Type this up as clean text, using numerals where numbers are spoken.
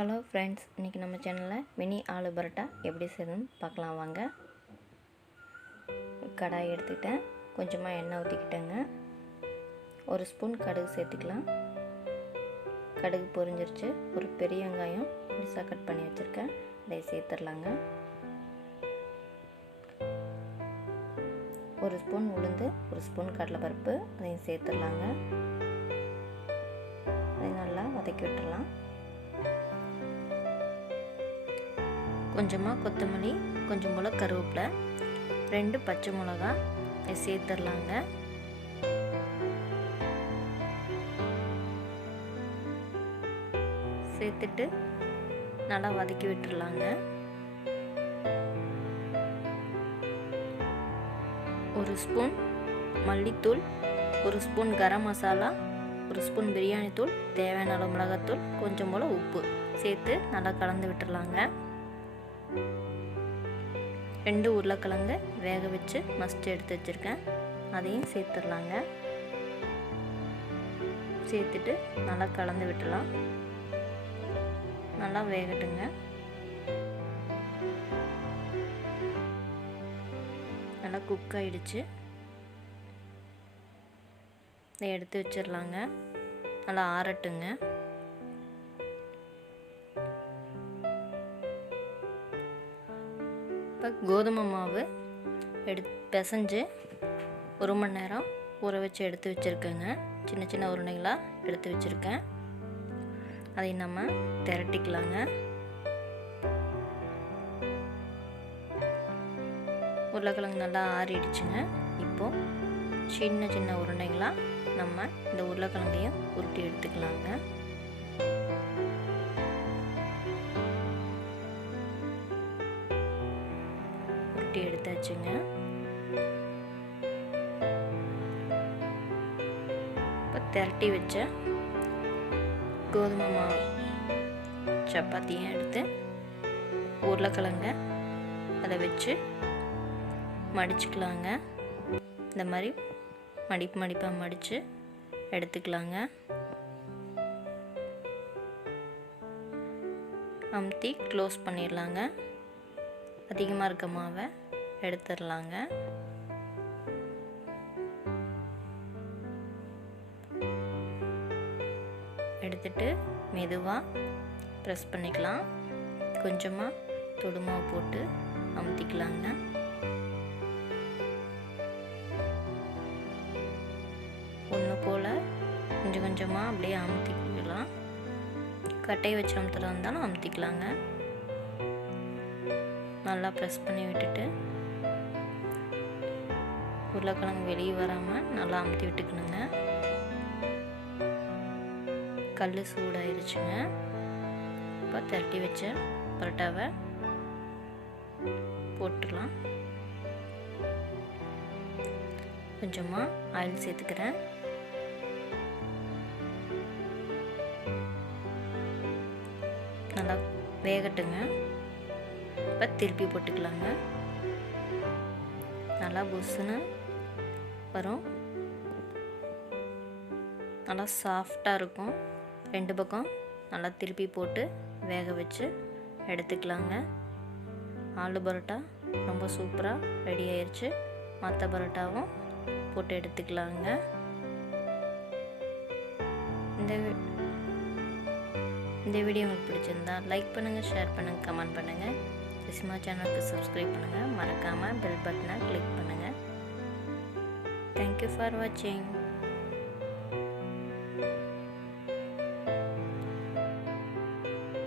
Hello friends, இன்றைக்கி நம்ம சேனலில் மினி ஆலு பரோட்டா எப்படி செய்யணும்னு பார்க்கலாம் வாங்க. கடாய் எடுத்துக்கிட்டேன், கொஞ்சமாக எண்ணெய் ஊற்றிக்கிட்டேங்க. ஒரு ஸ்பூன் கடுகு சேர்த்துக்கலாம். கடுகு பொரிஞ்சிருச்சு. ஒரு பெரிய வெங்காயம் பெருசாக கட் பண்ணி வச்சுருக்கேன், அதை சேர்த்துடலாங்க. ஒரு ஸ்பூன் உளுந்து, ஒரு ஸ்பூன் கடலைப்பருப்பு, அதையும் சேர்த்துடலாங்க. அதை நல்லா வதக்கி விட்டுடலாம். கொஞ்சமாக கொத்தமல்லி, கொஞ்சம் போல் கருவேப்பிலை, 2 பச்சை மிளகா சேர்த்துடலாங்க. சேர்த்துட்டு நல்லா வதக்கி விட்டுடலாங்க. ஒரு ஸ்பூன் மல்லித்தூள், ஒரு ஸ்பூன் கரம் மசாலா, ஒரு ஸ்பூன் பிரியாணி தூள், தேவையான அளவு மிளகாத்தூள், கொஞ்சம் போல் உப்பு சேர்த்து நல்லா கலந்து விட்டுடலாங்க. 2 உருளைக்கிழங்கு வேக வச்சு மஸ்ட் எடுத்து வச்சுருக்கேன், அதையும் சேர்த்துடலாங்க. சேர்த்துட்டு நல்லா கலந்து விட்டுடலாம். நல்லா வேகட்டுங்க. நல்லா குக் ஆகிடுச்சு. இதை எடுத்து வச்சிடலாங்க. நல்லா ஆறட்டுங்க. இப்போ கோதுமை மாவு பிசைஞ்சு 1 மணி நேரம் ஊற வச்சு எடுத்து வச்சுருக்கேங்க. சின்ன சின்ன உருண்டைகளாக எடுத்து வச்சுருக்கேன். அதை நம்ம திரட்டிக்கலாங்க. உருளைக்கிழங்கு நல்லா ஆறிடுச்சுங்க. இப்போது சின்ன சின்ன உருண்டைகளாக நம்ம இந்த உருளைக்கிழங்கையும் உருட்டி எடுத்துக்கலாங்க. உருட்டி எடுத்தாச்சுங்க. இப்போ திரட்டி வச்ச கோதுமை மாவு சப்பாத்தியும் எடுத்து உருளைக்கிழங்க அதை வச்சு மடிச்சுக்கலாங்க. இந்த மாதிரி மடிப்பாக மடித்து எடுத்துக்கலாங்க. அமுத்தி க்ளோஸ் பண்ணிடலாங்க. அதிகமாக இருக்க மாவை எடுத்துடலாங்க. எடுத்துட்டு மெதுவாக ப்ரெஸ் பண்ணிக்கலாம். கொஞ்சமாக தொடு மாவு போட்டு அமுத்திக்கலாங்க. ஒன்று போல் கொஞ்சம் கொஞ்சமாக அப்படியே அமுத்திக்கலாம். கட்டையை வச்சு அமுத்துறதா இருந்தாலும் அமுத்திக்கலாங்க. நல்லா ப்ரெஸ் பண்ணி விட்டுட்டு உருளைக்கிழங்கு வெளியே வராமல் நல்லா அமுத்தி விட்டுக்கணுங்க. கல் சூடாயிருச்சுங்க. இப்போ திரட்டி வச்ச பரோட்டாவை போட்டுடலாம். கொஞ்சமாக ஆயில் சேர்த்துக்கிறேன். நல்லா வேகட்டுங்க. இப்போ திருப்பி போட்டுக்கலாங்க. நல்லா புஸ்ஸுன்னு வரும். நல்லா சாஃப்டாக இருக்கும். 2 பக்கம் நல்லா திருப்பி போட்டு வேக வச்சு எடுத்துக்கலாங்க. ஆலு பரோட்டா ரொம்ப சூப்பராக ரெடி ஆயிடுச்சு. மற்ற பரோட்டாவும் போட்டு எடுத்துக்கலாங்க. இந்த வீடியோ உங்களுக்கு பிடிச்சிருந்தா லைக் பண்ணுங்கள், ஷேர் பண்ணுங்கள், கமெண்ட் பண்ணுங்கள். ஜெசிமா சேனலுக்கு சப்ஸ்கிரைப் பண்ணுங்கள். மறக்காமல் பெல் பட்டனை கிளிக் பண்ணுங்கள். தேங்க்யூ ஃபார் வாட்சிங்.